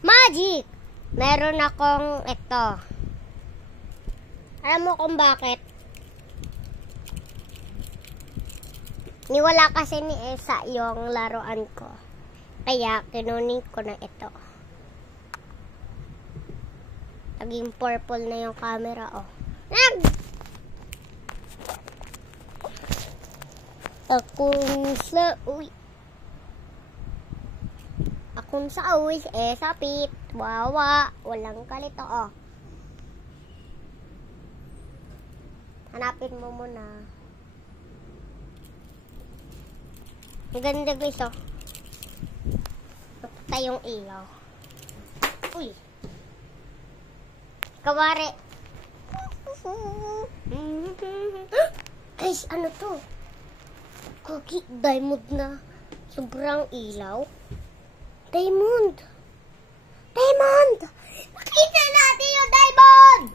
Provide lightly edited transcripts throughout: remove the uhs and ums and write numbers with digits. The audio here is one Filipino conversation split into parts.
Magic! Meron akong ito. Alam mo kung bakit? Niwala kasi ni Esa yung laruan ko. Kaya kinunin ko na ito. Naging purple na yung camera, oh. Akong sa uwi, Esa Pit. Wawa. Walang kalito, oh. Hanapin mo muna. Ang ganda guys, oh. Napatay yung ilaw. Uy. Kawari. Guys, ano to? Cookie diamond na. Sobrang ilaw. Diamond. Diamond! Nakita natin yung diamond!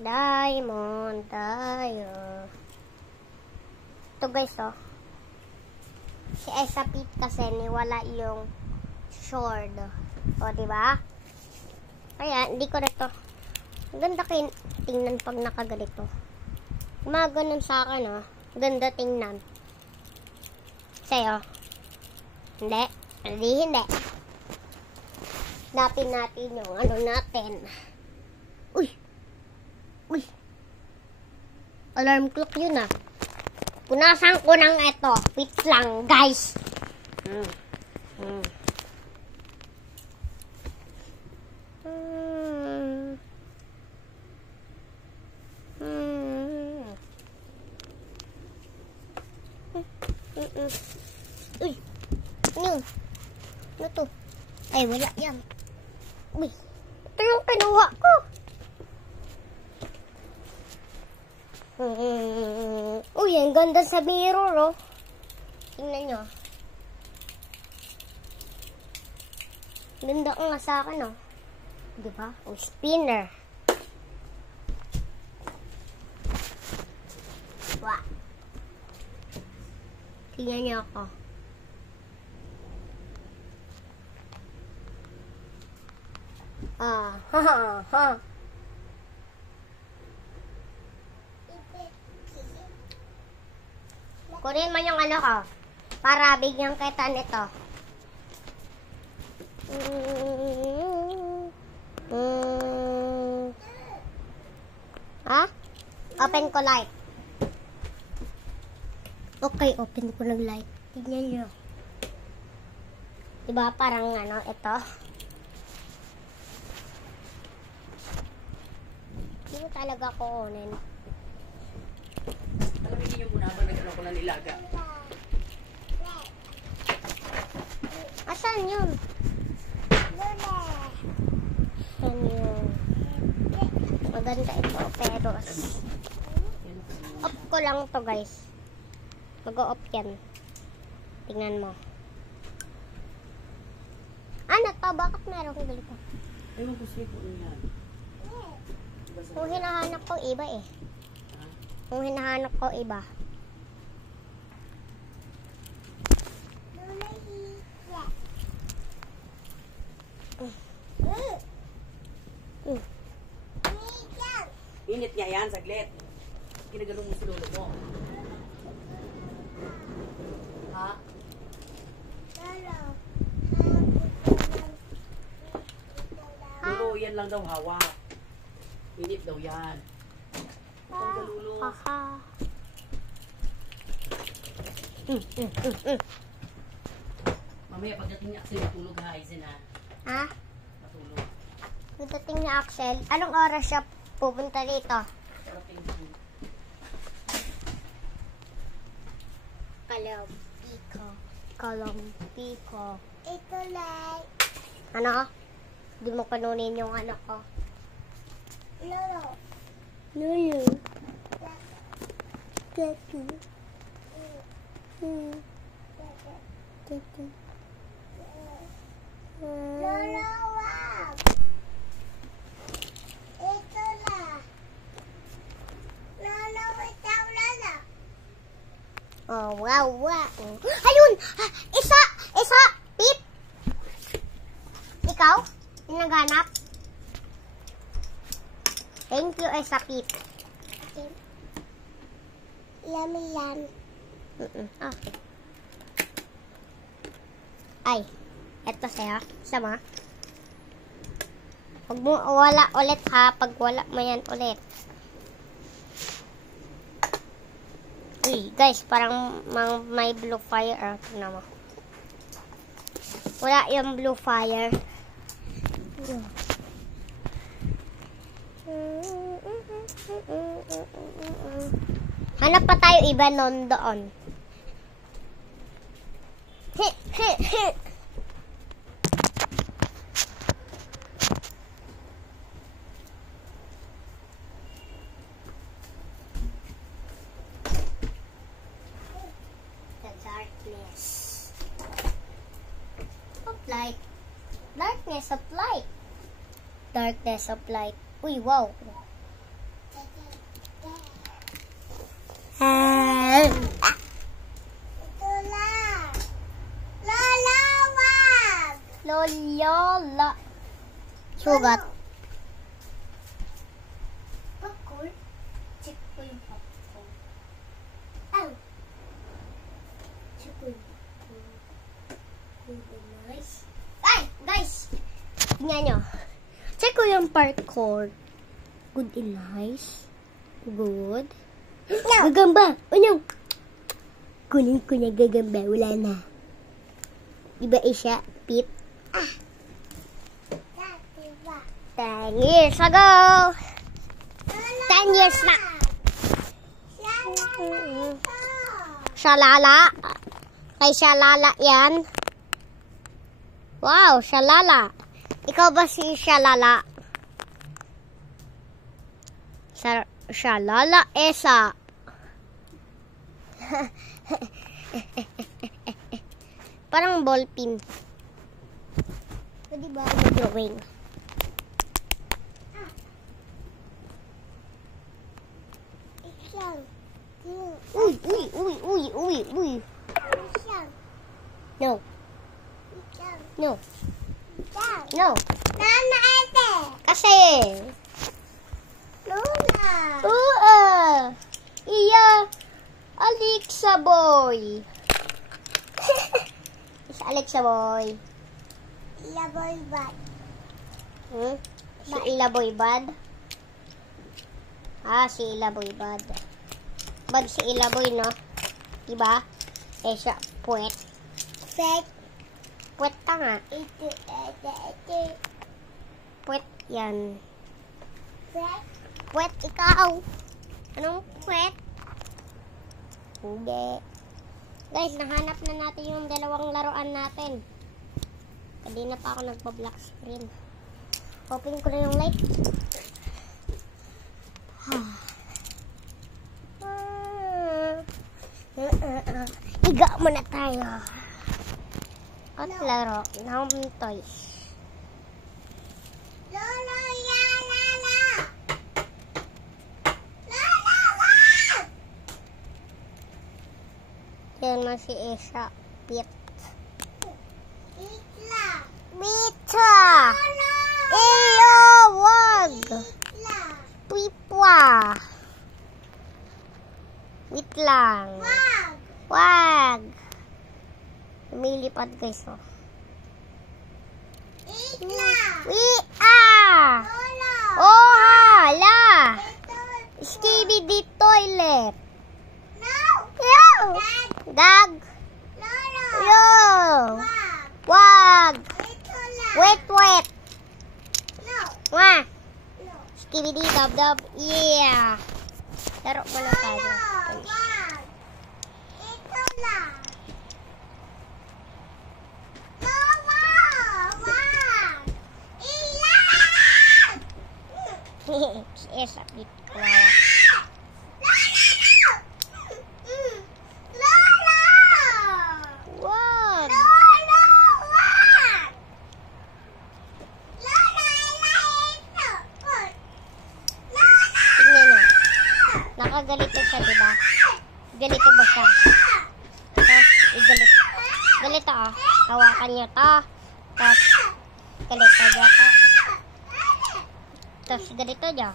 Diamond tayo. Ito guys, oh. Si Esa Pit kasi niwala yung sword. O, diba? Kaya, hindi ko na ito. Ganda tingnan pag nakaganito. Gumaganon sa akin, oh. Ganda tingnan. Sa'yo. Hindi. Hindi. Napin natin yung ano natin. Uy! Uy! Alarm clock yun, ah. Punasan ko ng ito. Wait lang, guys. Uy! Ano? Ano to? Ay, wala yan. Uy! Ito yung kinuha ko. Uy, ang ganda sa mirror, oh. Tingnan nyo. Ganda nga sa akin, oh. Diba? O, spinner. Wow. Tingnan nyo ako. Kunin mo yung ano ko. Para bigyan kita nito. Ha? Open ko light. Okay, open ko ng light. Tignan nyo. Diba parang ano, ito. Hindi mo talaga kukunin. Alam niyo muna ba nagkaroon ko na nilaga? Asan yun? Asan yun? Maganda ito, pero off ko lang to guys. Mag-o-off yan. Tingnan mo. Ano to? Bakit meron ko ganito? Ewan ko sweet po yan. Kung hinahanap ko iba eh. Kung hinahanap ko iba. Init niya yan, saglit. Ginagano mo sa lolo mo. Ha? Lolo, yan lang daw hawak. Init daw yan. Itong sa lolo. Mamaya pagdating ni Axel, matulog ha, Aizen ha. Ha? Matulog. Pagdating ni Axel, anong oras siya pupunta dito? Parating. Kalampiko. Ito lang. Ano? Hindi mo kanunin yung ano ko. Lolo. Lolo. Tati. Tati. Lolo, wag. Ito na. wow, wow. Ayun! Isa! Pip! Ikaw? Yung naghanap? Thank you, Isa Pip. Yummy. Okay. Ay, eto sa'yo. Sama. Huwag mo wala ulit ha. Pag wala mo yan ulit. Uy, guys, parang may blue fire. Tignan mo. Wala yung blue fire. Hanap pa tayo iba nun doon. The darkness of light. Darkness of light. Darkness of light. Uy, wow. Lola. Sugat. Popcorn. Check ko yung popcorn. Ow. Check ko yung popcorn. Nice. Ay, guys. Tingnan nyo. Check ko yung popcorn. Good and nice. Good. No. Gagamba. Ano? Kunin ko na gagamba. Wala na. Diba Isha? Pip? 10 years ago. 10 years na. Shalala. Kay Shalala yan. Wow, Shalala. Ikaw ba si Shalala? Shalala Esa. Parang ballpin. Pwede ba mag-drawing? Uy. No. No. No. Nana ate. Kasi. Luna. Iya. Alexa boy. Si Alexa boy. Ilaboy bad. Si Ilaboy bad? Si Ilaboy bad. Bad si Ilaboy, no? Diba? Eh, siya, puwet. Puwet ka nga. Puwet yan. Puwet ikaw. Anong puwet? Hindi. Guys, nahanap na natin yung dalawang laruan natin. Kanina pa ako nagpa-black screen. Open ko na yung light. Higa muna tayo. At laro ng toys. Lolo, Lala. Yan na si Isha. Pip. Mita. Iyo, wag. Pipwa. Wait lang. Wag. Lumilipad guys, oh. Oh, hala. Skibidi toilet. Gag. Yo. Wag. Wet. Wah. Skibidi dab. Yeah. Laro mo na tayo. Esa bit kawawa. Wag. Tignan na. Nakagalito siya, diba? Galito ba siya? Ganito oh. Hawakan nyo to. Tapos, ganito dito. Tapos, ganito dyan.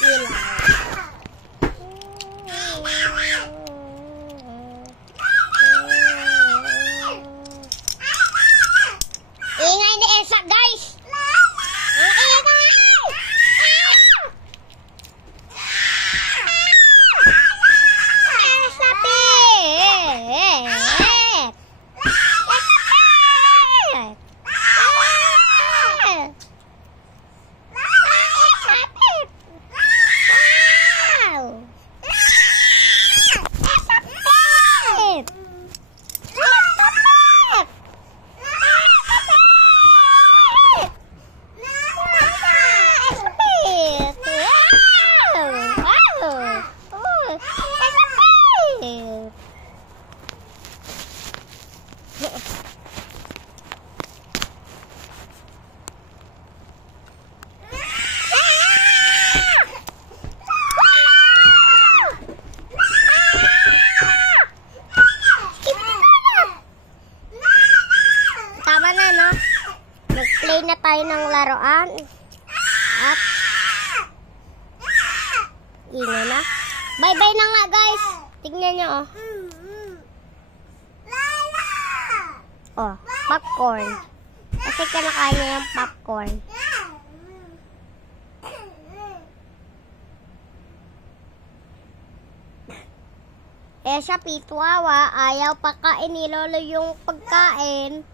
Yun lang. Ingay ni Elsa, guys! Ang ingay! Elsa, Pit! Tama na, no? Mag-play na tayo ng laruan. At ingay na. Bye-bye na nga, guys. Tignan nyo, oh. Oh, popcorn. Kasi kinakain niya yung popcorn. Eh, siya, Pitwawa, ayaw pakain ni Lolo yung pagkain.